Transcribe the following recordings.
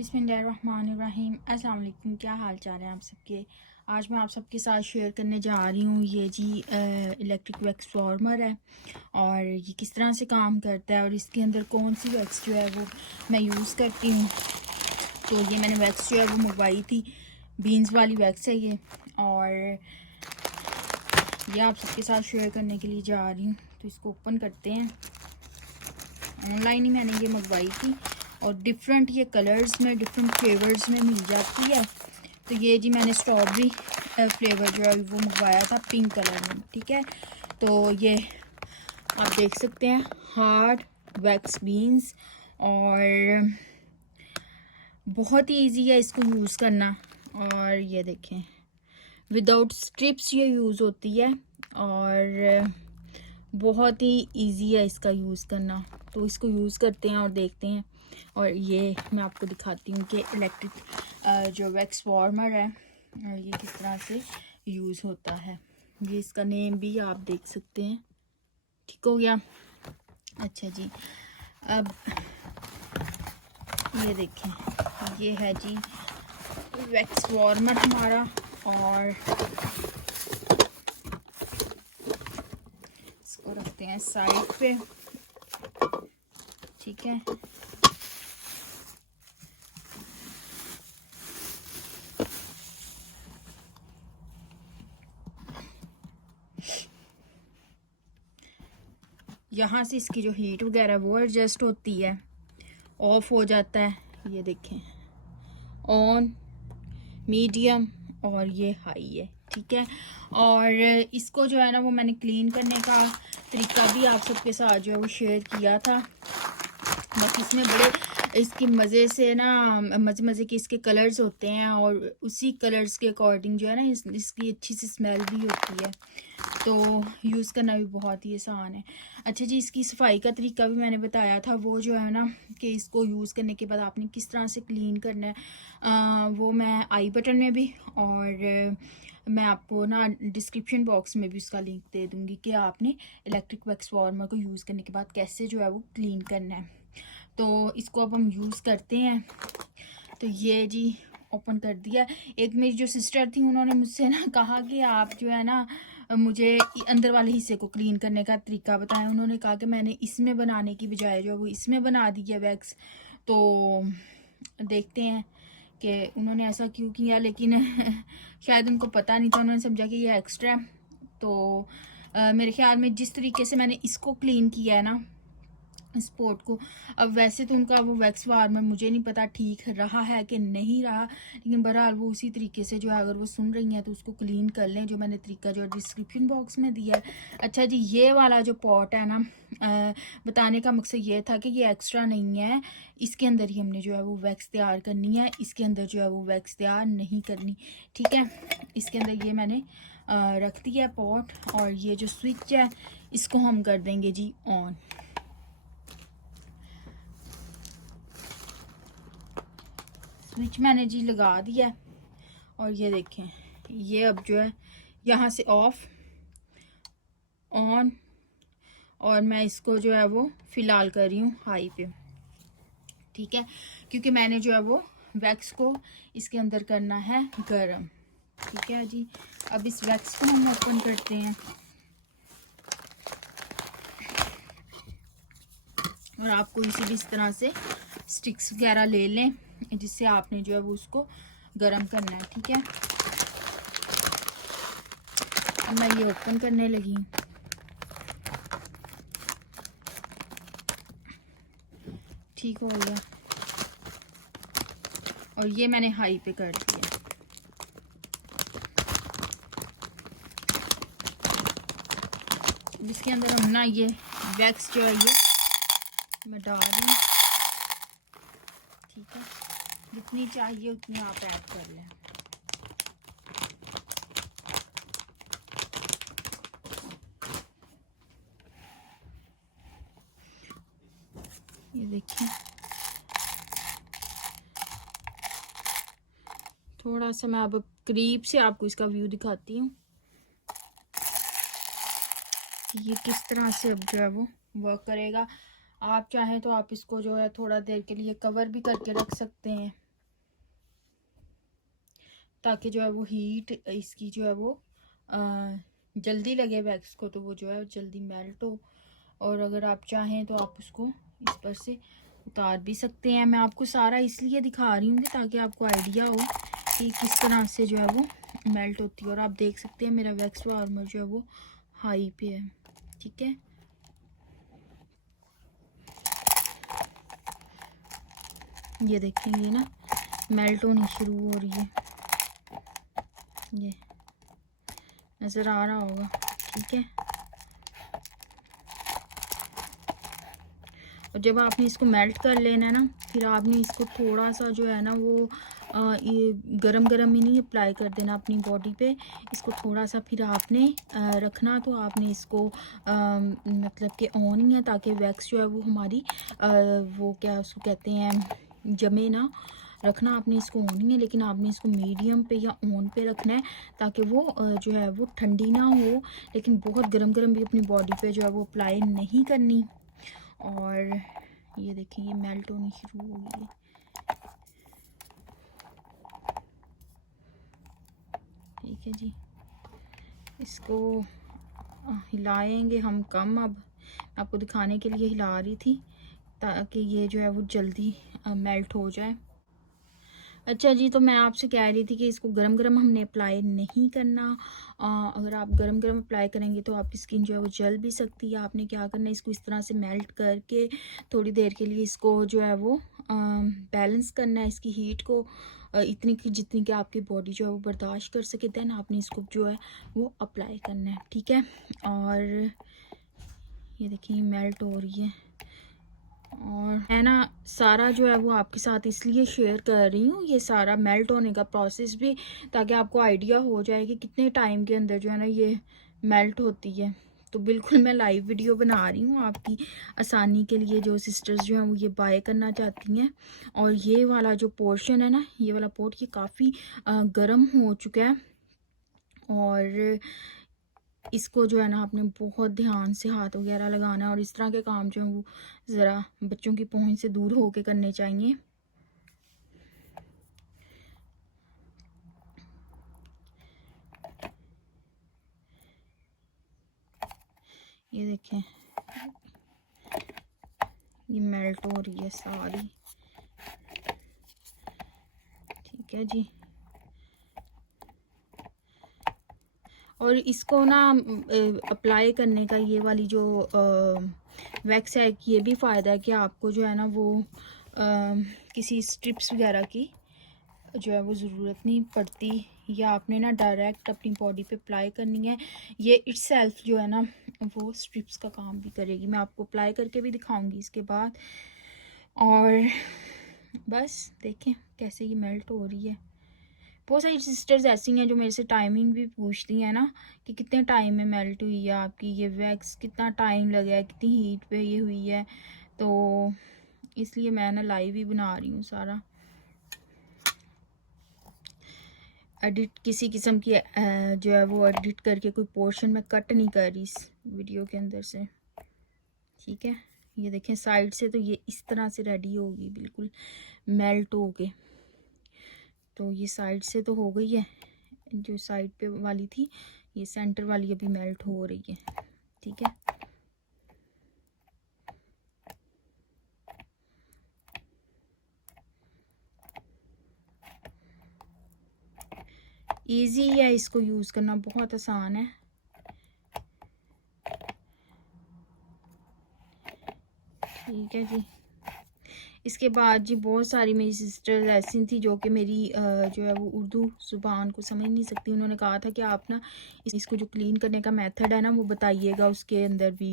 बिस्मिल्लाहिर्रहमानिर्रहीम। अस्सलाम वालेकुम। क्या हाल चाल है आप सबके। आज मैं आप सबके साथ शेयर करने जा रही हूँ ये जी इलेक्ट्रिक वैक्स वार्मर है और ये किस तरह से काम करता है और इसके अंदर कौन सी वैक्स जो है वो मैं यूज़ करती हूँ। तो ये मैंने वैक्स जो है वो मंगवाई थी, बीन्स वाली वैक्स है ये, और ये आप सबके साथ शेयर करने के लिए जा रही हूँ। तो इसको ओपन करते हैं। ऑनलाइन ही मैंने ये मंगवाई थी और डिफरेंट ये कलर्स में, डिफरेंट फ्लेवर्स में मिल जाती है। तो ये जी मैंने स्ट्रॉबेरी फ्लेवर जो है वो मंगवाया था, पिंक कलर में। ठीक है, तो ये आप देख सकते हैं, हार्ड वैक्स बीन्स, और बहुत ही इजी है इसको यूज़ करना। और ये देखें, विदाउट स्ट्रिप्स ये यूज़ होती है और बहुत ही इजी है इसका यूज़ करना। तो इसको यूज़ करते हैं और देखते हैं। और ये मैं आपको दिखाती हूँ कि इलेक्ट्रिक जो वैक्स वार्मर है ये किस तरह से यूज़ होता है। ये इसका नेम भी आप देख सकते हैं। ठीक हो गया। अच्छा जी, अब ये देखें, ये है जी वैक्स वार्मर हमारा। और इसको रखते हैं साइड पे। ठीक है, यहाँ से इसकी जो हीट वगैरह वो एडजस्ट होती है, ऑफ हो जाता है। ये देखें, ऑन, मीडियम और ये हाई है। ठीक है, और इसको जो है ना वो मैंने क्लीन करने का तरीका भी आप सबके साथ जो है वो शेयर किया था। बस इसमें बड़े इसकी मज़े से ना, मज़े के इसके कलर्स होते हैं और उसी कलर्स के अकॉर्डिंग जो है ना इसकी अच्छी सी स्मेल भी होती है। तो यूज़ करना भी बहुत ही आसान है। अच्छा जी, इसकी सफाई का तरीका भी मैंने बताया था, वो जो है ना कि इसको यूज़ करने के बाद आपने किस तरह से क्लीन करना है, वो मैं आई बटन में भी और मैं आपको ना डिस्क्रिप्शन बॉक्स में भी उसका लिंक दे दूँगी कि आपने इलेक्ट्रिक वैक्स वार्मर को यूज़ करने के बाद कैसे जो है वो क्लीन करना है। तो इसको अब हम यूज़ करते हैं। तो ये जी ओपन कर दिया। एक मेरी जो सिस्टर थी उन्होंने मुझसे ना कहा कि आप जो है ना मुझे अंदर वाले हिस्से को क्लीन करने का तरीका बताएं। उन्होंने कहा कि मैंने इसमें बनाने की बजाय जो वो इसमें बना दी है वैक्स। तो देखते हैं कि उन्होंने ऐसा क्यों किया, लेकिन शायद उनको पता नहीं था, उन्होंने समझा कि ये एक्स्ट्रा है। तो मेरे ख्याल में जिस तरीके से मैंने इसको क्लीन किया है ना स्पॉट को, अब वैसे तो उनका वो वैक्स वार्मर मुझे नहीं पता ठीक रहा है कि नहीं रहा, लेकिन बहरहाल वो उसी तरीके से जो है अगर वो सुन रही हैं तो उसको क्लीन कर लें, जो मैंने तरीका जो डिस्क्रिप्शन बॉक्स में दिया है। अच्छा जी, ये वाला जो पॉट है ना, बताने का मकसद ये था कि ये एक्स्ट्रा नहीं है, इसके अंदर ही हमने जो है वो वैक्स तैयार करनी है, इसके अंदर जो है वो वैक्स तैयार नहीं करनी। ठीक है, इसके अंदर ये मैंने रख दिया पॉट, और ये जो स्विच है इसको हम कर देंगे जी ऑन। स्विच मैंने जी लगा दिया और ये देखें, ये अब जो है यहाँ से ऑफ, ऑन, और मैं इसको जो है वो फ़िलहाल कर रही हूँ हाई पे। ठीक है, क्योंकि मैंने जो है वो वैक्स को इसके अंदर करना है गरम। ठीक है जी, अब इस वैक्स को हम ओपन करते हैं और आपको इसी भी इस तरह से स्टिक्स वगैरह ले लें जिससे आपने जो है वो उसको गरम करना है। ठीक है, अब मैं ये ओपन करने लगी। ठीक हो गया, और ये मैंने हाई पे कर दिया। इसके अंदर हम ना ये वैक्स जो है ये मैं डाल रही हूँ। ठीक है, जितनी चाहिए उतनी आप ऐड कर लें। ये देखिए, थोड़ा सा मैं अब करीब से आपको इसका व्यू दिखाती हूँ कि ये किस तरह से अब जो है वो वर्क करेगा। आप चाहें तो आप इसको जो है थोड़ा देर के लिए कवर भी करके रख सकते हैं, ताकि जो है वो हीट इसकी जो है वो जल्दी लगे वैक्स को, तो वो जो है जल्दी मेल्ट हो। और अगर आप चाहें तो आप उसको इस पर से उतार भी सकते हैं। मैं आपको सारा इसलिए दिखा रही हूँ ताकि आपको आइडिया हो कि किस तरह से जो है वो मेल्ट होती है। और आप देख सकते हैं मेरा वैक्स वार्मर जो है वो हाई पे है, ठीक है। ये देखेंगे ना मेल्ट होनी शुरू हो रही है, ये नज़र आ रहा होगा, ठीक है। और जब आपने इसको मेल्ट कर लेना है ना, फिर आपने इसको थोड़ा सा जो है ना वो ये गरम गरम ही नहीं अप्लाई कर देना अपनी बॉडी पे। इसको थोड़ा सा फिर आपने रखना, तो आपने इसको मतलब कि ऑन ही है, ताकि वैक्स जो है वो हमारी वो क्या उसको कहते हैं जमे ना। रखना आपने इसको ऑन ही है, लेकिन आपने इसको मीडियम पे या ऑन पे रखना है, ताकि वो जो है वो ठंडी ना हो, लेकिन बहुत गरम गरम भी अपनी बॉडी पे जो है वो अप्लाई नहीं करनी। और ये देखिए ये मेल्ट होनी शुरू हो गई है, ठीक है जी। इसको हिलाएंगे हम कम। अब आपको दिखाने के लिए हिला रही थी ताकि ये जो है वो जल्दी मेल्ट हो जाए। अच्छा जी, तो मैं आपसे कह रही थी कि इसको गरम गरम हमने अप्लाई नहीं करना। अगर आप गरम गरम अप्लाई करेंगे तो आपकी स्किन जो है वो जल भी सकती है। आपने क्या करना है, इसको इस तरह से मेल्ट करके थोड़ी देर के लिए इसको जो है वो बैलेंस करना है, इसकी हीट को इतनी की जितनी कि आपकी बॉडी जो है वो बर्दाश्त कर सके। देन आपने इसको जो है वो अप्लाई करना है, ठीक है। और ये देखिए मेल्ट हो रही है। और मैं ना सारा जो है वो आपके साथ इसलिए शेयर कर रही हूँ, ये सारा मेल्ट होने का प्रोसेस भी, ताकि आपको आइडिया हो जाए कि कितने टाइम के अंदर जो है ना ये मेल्ट होती है। तो बिल्कुल मैं लाइव वीडियो बना रही हूँ आपकी आसानी के लिए, जो सिस्टर्स जो हैं वो ये बाय करना चाहती हैं। और ये वाला जो पोर्शन है ना, ये वाला पोर्ट ये काफ़ी गर्म हो चुका है। और इसको जो है ना आपने बहुत ध्यान से हाथ वगैरह लगाना है, और इस तरह के काम जो है वो ज़रा बच्चों की पहुंच से दूर होके करने चाहिए। ये देखें ये मेल्ट हो रही है सारी, ठीक है जी। और इसको ना अप्लाई करने का ये वाली जो वैक्स है, ये भी फ़ायदा है कि आपको जो है ना वो किसी स्ट्रिप्स वगैरह की जो है वो ज़रूरत नहीं पड़ती, या आपने ना डायरेक्ट अपनी बॉडी पे अप्लाई करनी है। ये इटसेल्फ जो है ना वो स्ट्रिप्स का काम भी करेगी। मैं आपको अप्लाई करके भी दिखाऊंगी इसके बाद। और बस देखें कैसे ये मेल्ट हो रही है। बहुत सारी सिस्टर्स ऐसी हैं जो मेरे से टाइमिंग भी पूछती हैं ना कि कितने टाइम में मेल्ट हुई है आपकी ये वैक्स, कितना टाइम लगा है, कितनी हीट पे ये हुई है। तो इसलिए मैं ना लाइव ही बना रही हूँ सारा। एडिट किसी किस्म की जो है वो एडिट करके कोई पोर्शन में कट नहीं कर रही इस वीडियो के अंदर से, ठीक है। ये देखें साइड से तो ये इस तरह से रेडी होगी, बिल्कुल मेल्ट हो गए। तो ये साइड से तो हो गई है, जो साइड पे वाली थी, ये सेंटर वाली अभी मेल्ट हो रही है, ठीक है। इजी है, इसको यूज़ करना बहुत आसान है, ठीक है जी। इसके बाद जी बहुत सारी मेरी सिस्टर्स ऐसी थी जो कि मेरी जो है वो उर्दू ज़ुबान को समझ नहीं सकती। उन्होंने कहा था कि आप ना इसको जो क्लीन करने का मेथड है ना वो बताइएगा, उसके अंदर भी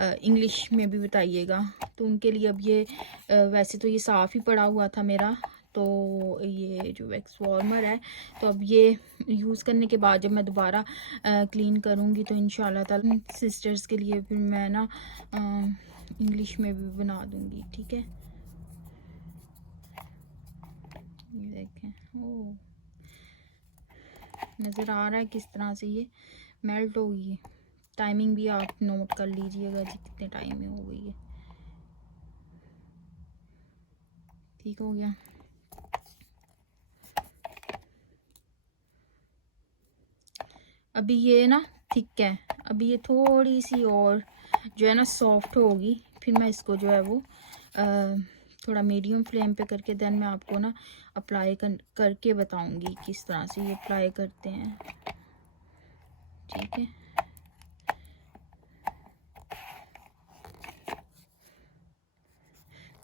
इंग्लिश में भी बताइएगा। तो उनके लिए अब ये वैसे तो ये साफ़ ही पड़ा हुआ था मेरा, तो ये जो वैक्स वार्मर है, तो अब ये यूज़ करने के बाद जब मैं दोबारा क्लीन करूँगी तो इंशाल्लाह ताला सिस्टर्स के लिए फिर मैं ना इंग्लिश में भी बना दूँगी, ठीक है। ये देखें, ओ नज़र आ रहा है किस तरह से ये मेल्ट हो गई है। टाइमिंग भी आप नोट कर लीजिएगा जी कितने टाइम में हो गई है, ठीक हो गया। अभी ये ना थिक है, अभी ये थोड़ी सी और जो है ना सॉफ्ट होगी, फिर मैं इसको जो है वो थोड़ा मीडियम फ्लेम पे करके देन मैं आपको ना अप्लाई करके बताऊंगी किस तरह से ये अप्लाई करते हैं। ठीक है,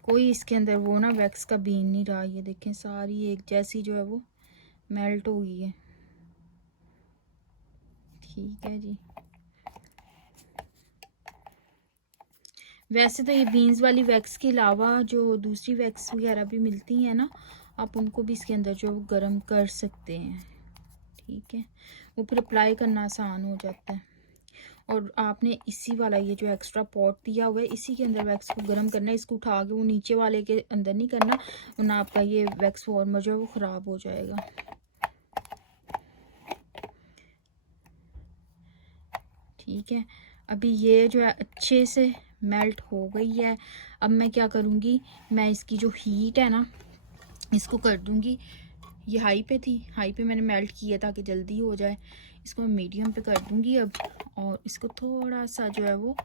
कोई इसके अंदर वो ना वैक्स का बीन नहीं रहा। ये देखें सारी एक जैसी जो है वो मेल्ट हो गई है। ठीक है जी, वैसे तो ये बीन्स वाली वैक्स के अलावा जो दूसरी वैक्स वगैरह भी मिलती हैं ना, आप उनको भी इसके अंदर जो गर्म कर सकते हैं। ठीक है, वो फिर अप्लाई करना आसान हो जाता है। और आपने इसी वाला ये जो एक्स्ट्रा पॉट दिया हुआ है इसी के अंदर वैक्स को गर्म करना है। इसको उठा के वो नीचे वाले के अंदर नहीं करना, वरना आपका ये वैक्स वार्मर जो है वो ख़राब हो जाएगा। ठीक है, अभी ये जो है अच्छे से मेल्ट हो गई है। अब मैं क्या करूँगी, मैं इसकी जो हीट है ना इसको कर दूँगी, ये हाई पे थी, हाई पे मैंने मेल्ट किया ताकि जल्दी हो जाए। इसको मैं मीडियम पे कर दूँगी अब, और इसको थोड़ा सा जो है वो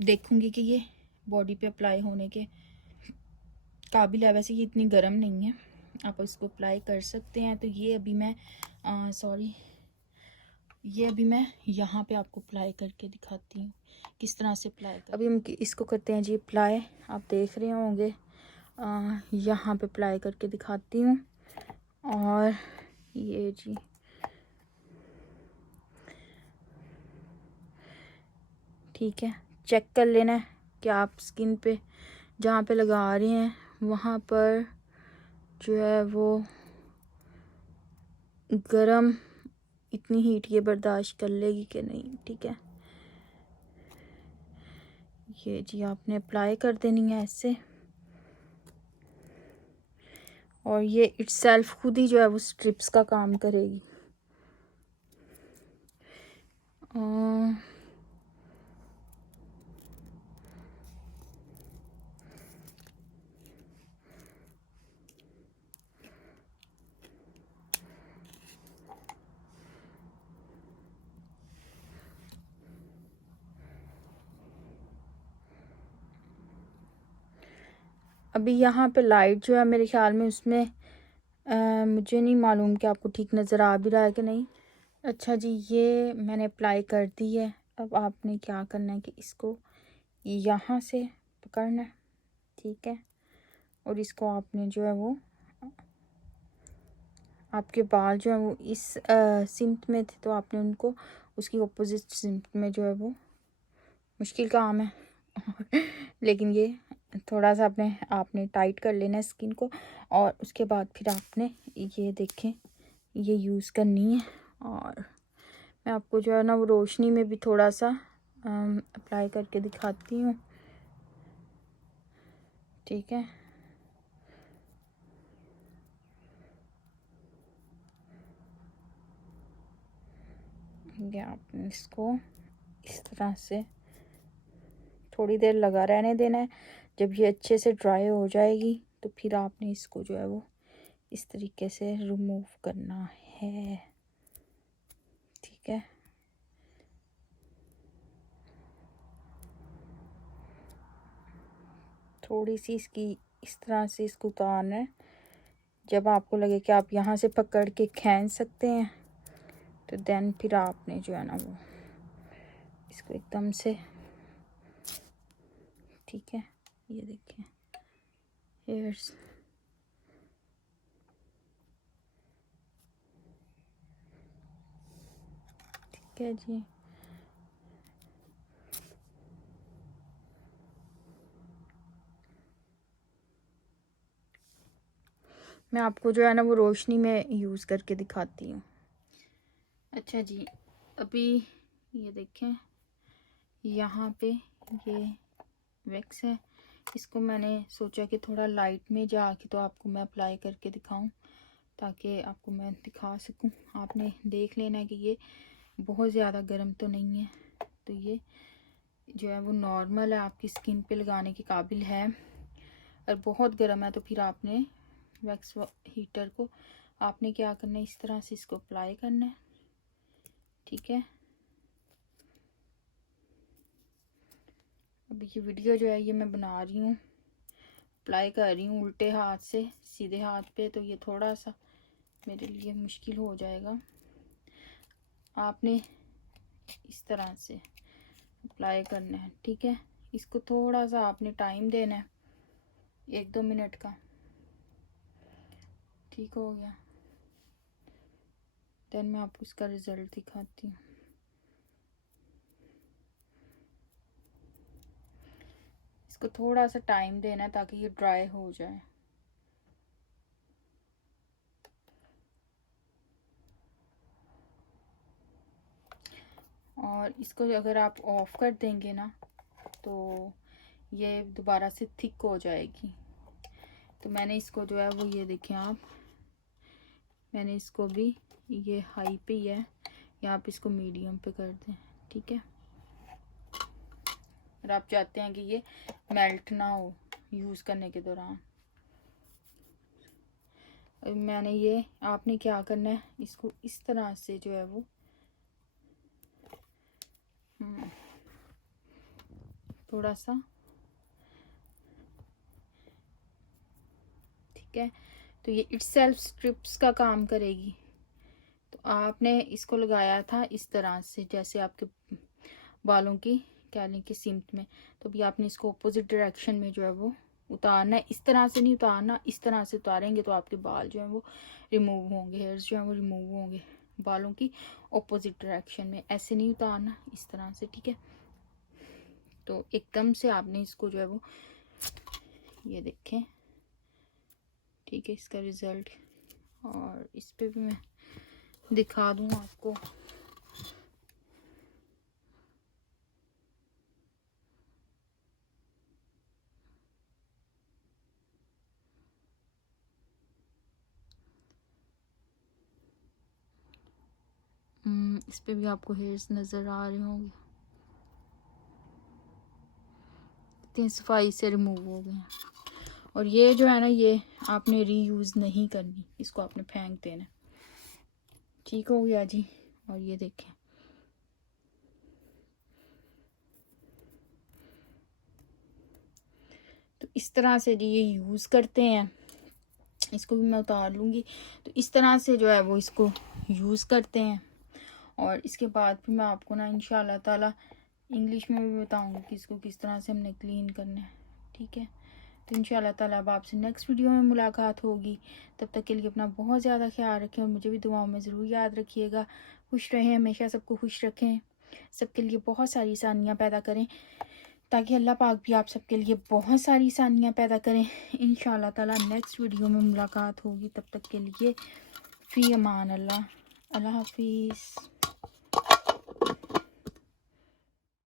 देखूँगी कि ये बॉडी पे अप्लाई होने के काबिल है। वैसे ये इतनी गर्म नहीं है, आप इसको अप्लाई कर सकते हैं। तो ये अभी मैं ये अभी मैं यहाँ पे आपको अप्लाई करके दिखाती हूँ किस तरह से अप्लाई कर। अभी हम इसको करते हैं जी अप्लाई। आप देख रहे होंगे यहाँ पे अप्लाई करके दिखाती हूँ। और ये जी ठीक है, चेक कर लेना है कि आप स्किन पे जहाँ पे लगा रहे हैं वहाँ पर जो है वो गरम इतनी हीट ये बर्दाश्त कर लेगी कि नहीं। ठीक है, ये जी आपने अप्लाई कर देनी है ऐसे, और ये इटसेल्फ खुद ही जो है वो स्ट्रिप्स का काम करेगी। अभी यहाँ पे लाइट जो है मेरे ख्याल में उसमें मुझे नहीं मालूम कि आपको ठीक नज़र आ भी रहा है कि नहीं। अच्छा जी, ये मैंने अप्लाई कर दी है। अब आपने क्या करना है कि इसको यहाँ से पकड़ना है। ठीक है, और इसको आपने जो है वो आपके बाल जो है वो इस सिम्त में थे तो आपने उनको उसकी अपोजिट सिम्त में जो है वो मुश्किल काम है लेकिन ये थोड़ा सा आपने टाइट कर लेना है स्किन को, और उसके बाद फिर आपने ये देखें ये यूज़ करनी है। और मैं आपको जो है ना वो रोशनी में भी थोड़ा सा अप्लाई करके दिखाती हूँ। ठीक है, ये आपने इसको इस तरह से थोड़ी देर लगा रहने देना है। जब ये अच्छे से ड्राई हो जाएगी तो फिर आपने इसको जो है वो इस तरीके से रिमूव करना है। ठीक है, थोड़ी सी इसकी इस तरह से इसको उतारना है। जब आपको लगे कि आप यहाँ से पकड़ के खींच सकते हैं तो देन फिर आपने जो है ना वो इसको एकदम से, ठीक है, ये देखिए हेयर्स ठीक है जी। मैं आपको जो है ना वो रोशनी में यूज़ करके दिखाती हूँ। अच्छा जी, अभी ये देखें यहाँ पे ये वैक्स है, इसको मैंने सोचा कि थोड़ा लाइट में जाके तो आपको मैं अप्लाई करके दिखाऊं ताकि आपको मैं दिखा सकूं। आपने देख लेना है कि ये बहुत ज़्यादा गर्म तो नहीं है, तो ये जो है वो नॉर्मल है, आपकी स्किन पे लगाने के काबिल है। और बहुत गर्म है तो फिर आपने वैक्स हीटर को आपने क्या करना है, इस तरह से इसको अप्लाई करना है। ठीक है। अभी ये वीडियो जो है ये मैं बना रही हूँ, अप्लाई कर रही हूँ उल्टे हाथ से सीधे हाथ पे, तो ये थोड़ा सा मेरे लिए मुश्किल हो जाएगा। आपने इस तरह से अप्लाई करना है, ठीक है। इसको थोड़ा सा आपने टाइम देना है, 1-2 मिनट का। ठीक हो गया, देन मैं आपको इसका रिज़ल्ट दिखाती हूँ। इसको थोड़ा सा टाइम देना है ताकि ये ड्राई हो जाए। और इसको अगर आप ऑफ कर देंगे ना तो ये दोबारा से थिक हो जाएगी। तो मैंने इसको जो है वो ये देखें आप, मैंने इसको भी ये हाई पे ही है, या आप इसको मीडियम पे कर दें, ठीक है। और आप चाहते हैं कि ये मेल्ट ना हो यूज़ करने के दौरान। मैंने ये, आपने क्या करना है, इसको इस तरह से जो है वो थोड़ा सा, ठीक है। तो ये इटसेल्फ स्ट्रिप्स का काम करेगी। तो आपने इसको लगाया था इस तरह से, जैसे आपके बालों की क्या लें कि सिम्त में, तो भी आपने इसको अपोजिट डायरेक्शन में जो है वो उतारना है। इस तरह से नहीं उतारना, इस तरह से उतारेंगे तो आपके बाल जो है वो रिमूव होंगे, हेयर्स जो है वो रिमूव होंगे बालों की अपोजिट डायरेक्शन में। ऐसे नहीं उतारना, इस तरह से, ठीक है। तो एकदम से आपने इसको जो है वो ये देखें, ठीक है, इसका रिज़ल्ट। और इस पे भी मैं दिखा दूँ आपको। इस पे भी आपको हेयर्स नज़र आ रहे होंगे, इतनी सफाई से रिमूव हो गए हैं। और ये जो है ना, ये आपने रीयूज़ नहीं करनी, इसको आपने फेंक देना। ठीक हो गया जी। और ये देखें, तो इस तरह से ये यूज़ करते हैं। इसको भी मैं उतार लूँगी। तो इस तरह से जो है वो इसको यूज़ करते हैं। और इसके बाद फिर मैं आपको ना इंशाल्लाह ताला इंग्लिश में भी बताऊँगी कि इसको किस तरह से हमने क्लीन करना है, ठीक है। तो इंशाल्लाह ताला अब आपसे नेक्स्ट वीडियो में मुलाकात होगी। तब तक के लिए अपना बहुत ज़्यादा ख्याल रखें और मुझे भी दुआओं में ज़रूर याद रखिएगा। खुश रहें, हमेशा सबको खुश रखें, सबके लिए बहुत सारी आसानियाँ पैदा करें, ताकि अल्लाह पाक भी आप सबके लिए बहुत सारी आसानियाँ पैदा करें। इंशाल्लाह ताला नेक्स्ट वीडियो में मुलाकात होगी। तब तक के लिए फ़ी अमान अल्लाह, अल्लाह हाफिज़।